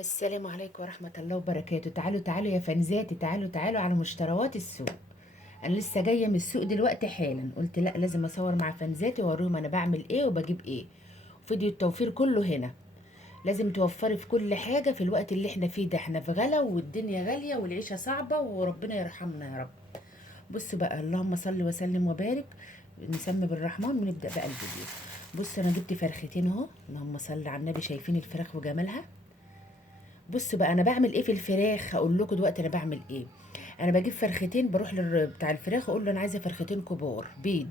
السلام عليكم ورحمة الله وبركاته. تعالوا يا فنزاتي، تعالوا على مشتروات السوق. أنا لسه جاية من السوق دلوقتي حالا، قلت لا لازم أصور مع فنزاتي وأوريهم أنا بعمل إيه وبجيب إيه. فيديو التوفير كله هنا. لازم توفري في كل حاجة في الوقت اللي احنا فيه ده، احنا في غلا والدنيا غالية والعيشة صعبة وربنا يرحمنا يا رب. بصوا بقى، اللهم صل وسلم وبارك. نسمي بالرحمن ونبدأ بقى الفيديو. بص أنا جبت فرختين أهو، اللهم صل على النبي. شايفين الفراخ وجمالها؟ بص بقى انا بعمل ايه في الفراخ، هقول لكم دلوقتي انا بعمل ايه. انا بجيب فرختين، بروح بتاع الفراخ اقول له انا عايزه فرختين كبار بيض،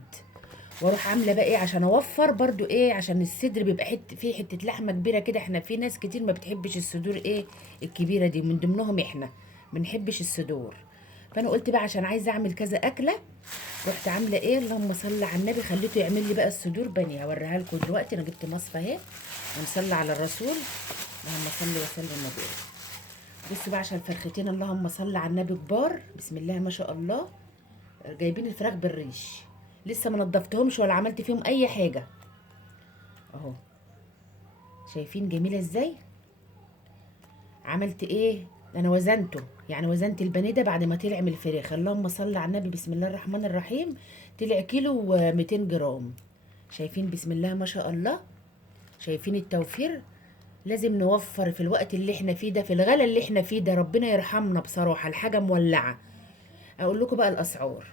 واروح عامله بقى ايه عشان اوفر برضو ايه، عشان الصدر بيبقى فيه حته لحمه كبيره كده. احنا في ناس كتير ما بتحبش الصدور ايه الكبيره دي، من ضمنهم احنا ما بنحبش الصدور. فانا قلت بقى عشان عايزه اعمل كذا اكله، رحت عامله ايه، اللهم صل على النبي، خليته يعمل لي بقى الصدور بني. هوريها لكم دلوقتي. انا جبت مصفى اهي ونصلي على الرسول، اللهم صل وسلم وبارك. بصوا بقى عشان الفرختين اللهم صل على النبي كبار، بسم الله ما شاء الله. جايبين الفراخ بالريش، لسه ما نضفتهمش ولا عملت فيهم اي حاجه اهو. شايفين جميله ازاي؟ عملت ايه، انا وزنته، يعني وزنت البانيه ده بعد ما طلع من الفراخ، اللهم صل على النبي، بسم الله الرحمن الرحيم. طلع كيلو و200 جرام. شايفين بسم الله ما شاء الله؟ شايفين التوفير؟ لازم نوفر في الوقت اللي احنا فيه ده، في الغلا اللي احنا فيه ده، ربنا يرحمنا بصراحه، الحاجه مولعه. اقول لكم بقى الاسعار.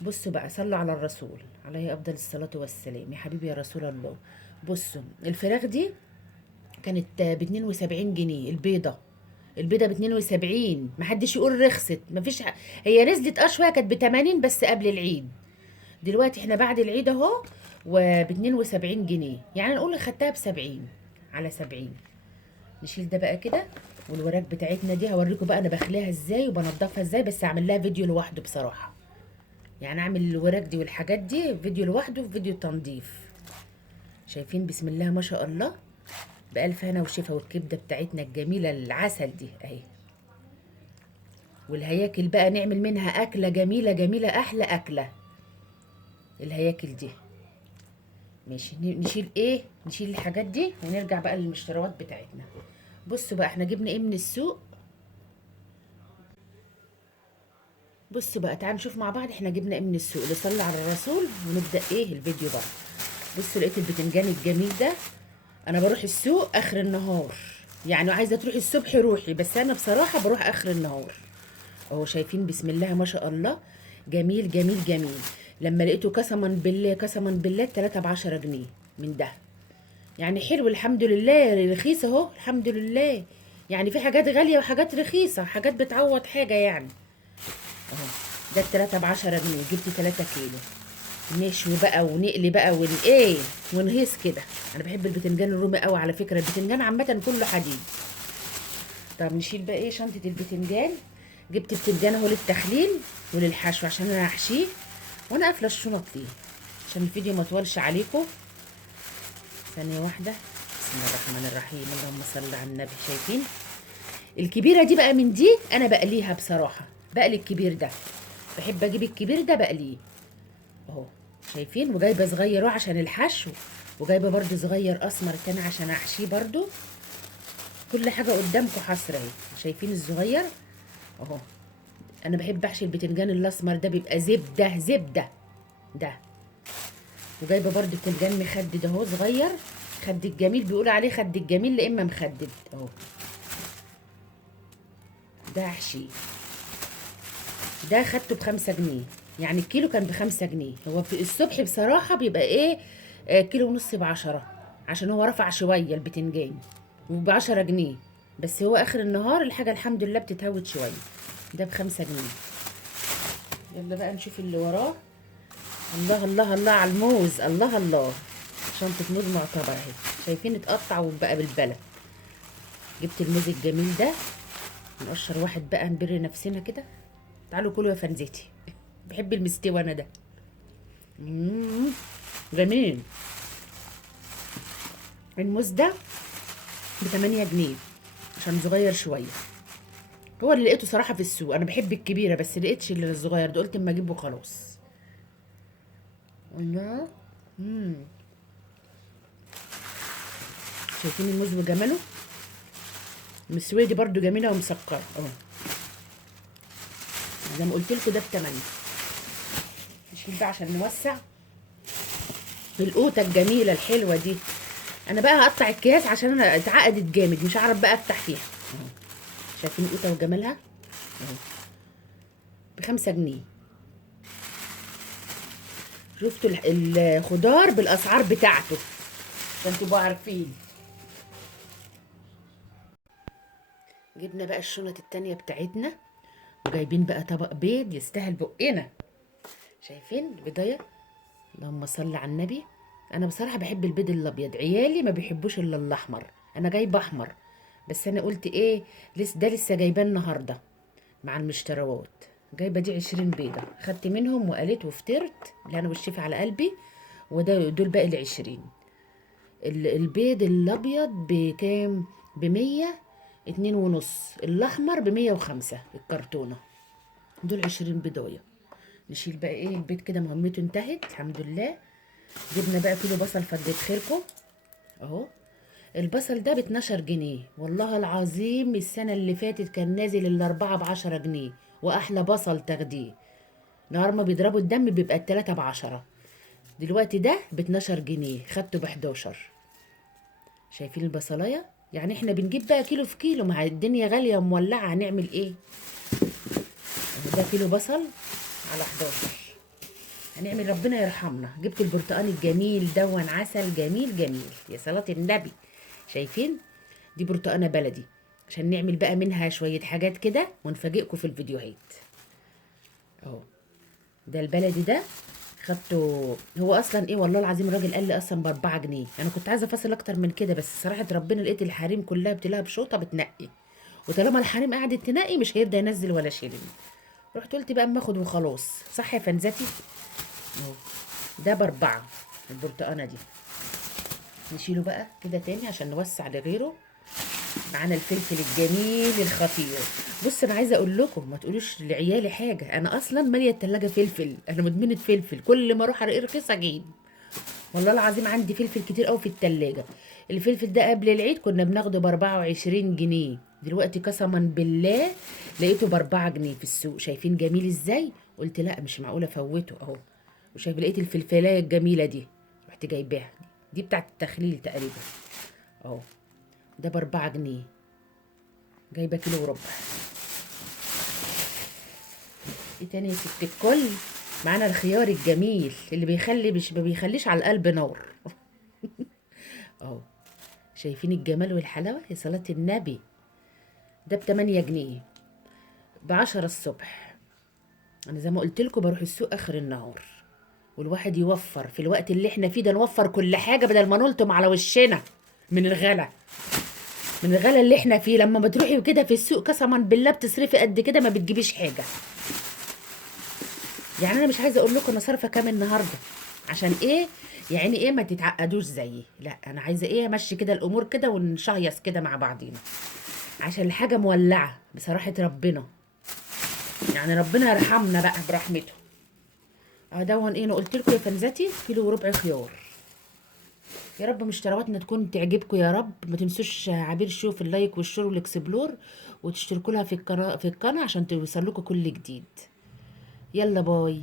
بصوا بقى، صلوا على الرسول عليه افضل الصلاه والسلام. يا حبيبي يا رسول الله. بصوا الفراخ دي كانت ب 72 جنيه البيضه. البيضه ب 72، محدش يقول رخصت، مفيش هي نزلت شويه، كانت ب 80 بس قبل العيد. دلوقتي احنا بعد العيد اهو، وب 72 جنيه، يعني نقول خدتها ب 70 على 70. نشيل ده بقى كده. والوراك بتاعتنا دي هوريكم بقى انا بخليها ازاي وبنضفها ازاي، بس اعمل لها فيديو لوحده بصراحه. يعني اعمل الوراك دي والحاجات دي فيديو لوحده، في فيديو تنظيف. شايفين بسم الله ما شاء الله؟ بألف هنا وشفا. والكبدة بتاعتنا الجميلة العسل دي اهي. والهياكل بقى نعمل منها أكلة جميلة جميلة، أحلى أكلة الهياكل دي. ماشي، نشيل ايه، نشيل الحاجات دي ونرجع بقى للمشتروات بتاعتنا. بصوا بقى احنا جبنا ايه من السوق. بصوا بقى تعالوا نشوف مع بعض احنا جبنا ايه من السوق، نصلي على الرسول ونبدأ ايه الفيديو بقى. بصوا لقيت البتنجان الجميل ده. انا بروح السوق اخر النهار، يعني عايزه تروحي الصبح روحي، بس انا بصراحه بروح اخر النهار اهو. شايفين بسم الله ما شاء الله؟ جميل جميل جميل. لما لقيته قسما بالله قسما بالله 3 ب10 جنيه من ده، يعني حلو الحمد لله، رخيص اهو الحمد لله. يعني في حاجات غاليه وحاجات رخيصه، حاجات بتعوض حاجه يعني اهو. ده التلاتة ب10 جنيه، جبت 3 كيلو. نشوي بقى ونقلي بقى ايه ونهيص كده. انا بحب البتنجان الرومي قوي على فكره، البتنجان عامه كله حديد. طب نشيل بقى ايه شنطه البتنجان. جبت بتنجان اهو للتخليل وللحشو عشان انا هحشيه، وانا قافله الشنط دي عشان الفيديو ما يطولش عليكم. ثانيه واحده. بسم الله الرحمن الرحيم، اللهم صل على النبي. شايفين الكبيره دي بقى، من دي انا بقليها بصراحه، بقلي الكبير ده، بحب اجيب الكبير ده بقليه اهو. شايفين؟ وجايبه صغير اهو عشان الحشو، وجايبه برده صغير اسمر تاني عشان احشيه برده. كل حاجه قدامكم حصر اهي. شايفين الصغير اهو؟ انا بحب احشي البتنجان الاسمر ده، بيبقى زبده زبده ده. وجايبه برده بتنجان مخدد اهو صغير، خد الجميل بيقولوا عليه خد الجميل، لا اما مخدد اهو. ده احشيه. ده خدته ب5 جنيه، يعني الكيلو كان ب5 جنيه. هو في الصبح بصراحة بيبقى ايه، كيلو ونص ب10، عشان هو رفع شوية البتنجان وب10 جنيه. بس هو اخر النهار الحاجة الحمد لله بتتهوت شوية. ده ب5 جنيه. يلا بقى نشوف اللي وراه. الله الله الله على الموز، الله الله. شنطة موز معتبر اهي. شايفين اتقطع وبقى بالبلد. جبت الموز الجميل ده. نقشر واحد بقى نبر نفسنا كده. تعالوا كلوا يا فنزتي. بحب المستوى انا ده. مم. جميل. الموز ده ب8 جنيه عشان صغير شويه. هو اللي لقيته صراحه في السوق، انا بحب الكبيره بس لقيتش اللي الصغير ده، قلت اما اجيبه خلاص. الله. مم. شايفين الموز وجماله؟ السويدي برضو جميله ومسكره اهو. زي ما قلت لكم ده ب8. نشيل بقى عشان نوسع. القوطه الجميله الحلوه دي. انا بقى هقطع الكياس عشان انا اتعقدت جامد، مش هعرف بقى افتح فيها اهو. شايفين القوطه وجمالها اهو. ب5 جنيه. شفتوا الخضار بالاسعار بتاعته عشان تبقوا عارفين. جبنا بقى الشنط التانية بتاعتنا، وجايبين بقى طبق بيض يستاهل بقنا. شايفين البيضايه؟ اللهم صل على النبي. انا بصراحه بحب البيض الابيض، عيالي ما بيحبوش الا الاحمر. انا جايبه احمر، بس انا قلت ايه، لسه جايباه النهارده مع المشتروات. جايبه دي 20 بيضه، خدت منهم وقليت وفطرت، اللي انا والشيف على قلبي. وده دول باقي ال20. البيض الابيض بكام؟ ب102.5، الاحمر ب105 الكرتونه. دول 20 بيضايه. نشيل بقى ايه البيض كده، مهمته انتهت الحمد لله. جبنا بقى كيلو بصل فضيت خيركم اهو. البصل ده ب12 جنيه، والله العظيم السنة اللي فاتت كان نازل الأربعة ب10 جنيه، وأحلى بصل تاخديه. نهار ما بيضربوا الدم بيبقى التلاتة ب10. دلوقتي ده ب12 جنيه، خدته ب11. شايفين البصلاية؟ يعني احنا بنجيب بقى كيلو في كيلو، مع الدنيا غالية ومولعة هنعمل ايه؟ ده كيلو بصل على 11. هنعمل ربنا يرحمنا. جبت البرتقال الجميل دون، عسل جميل جميل يا صلاة النبي. شايفين؟ دي برتقانة بلدي، عشان نعمل بقى منها شوية حاجات كده ونفاجئكم في الفيديوهات اهو. ده البلدي ده خدته، هو اصلا ايه والله العظيم الراجل قال لي اصلا ب4 جنيه. انا كنت عايزه افاصل اكتر من كده، بس صراحه ربنا لقيت الحريم كلها بتلاقيها بشوطه بتنقي، وطالما الحريم قعدت تنقي مش هيرضى ينزل ولا شيلين. رحت قلت بقى اما اخد وخلاص. صح يا فنزتي اهو. ده ب4 البرتقانه دي. نشيله بقى كده تاني عشان نوسع لغيره. معانا الفلفل الجميل الخطير. بص انا عايزه اقول لكم ما تقولوش لعيالي حاجه، انا اصلا ماليه التلاجة فلفل، انا مدمنه فلفل، كل ما اروح الاقي رخيص اجيب. والله العظيم عندي فلفل كتير قوي في التلاجة. الفلفل ده قبل العيد كنا بناخده ب24 جنيه، دلوقتي قسما بالله لقيته ب4 جنيه في السوق. شايفين جميل ازاي؟ قلت لا مش معقوله افوته اهو. وشايف لقيت الفلفلايه الجميله دي، رحت جايباها. دي بتاعت التخليل تقريبا اهو. ده ب4 جنيه، جايبه كيلو وربع. ايه تاني يا ست الكل؟ معانا الخيار الجميل اللي بيخلي مش ما بيخليش على القلب نار اهو. شايفين الجمال والحلاوه يا صلاه النبي؟ ده ب8 جنيه، ب10 الصبح. انا زي ما قلت لكم بروح السوق اخر النهار، والواحد يوفر في الوقت اللي احنا فيه ده، نوفر كل حاجه بدل ما نلطم على وشنا من الغلا. من الغلا اللي احنا فيه، لما بتروحي كده في السوق قسما بالله بتصرفي قد كده ما بتجيبيش حاجه. يعني انا مش عايزه اقول لكم انا صارفه كام النهارده، عشان ايه؟ يعني ايه ما تتعقدوش زيي، لا انا عايزه ايه امشي كده الامور كده ونشيص كده مع بعضينا، عشان الحاجه مولعه بصراحه ربنا. يعني ربنا يرحمنا بقى برحمته. اه دون ايه، انا قلت لكم يا فنزتي كيلو وربع خيار. يا رب مشترواتنا تكون تعجبكم يا رب. ما تنسوش عبير شوف اللايك والشير والاكسبلور، وتشتركوا لها في القناه عشان توصل لكم كل جديد. يلا باي.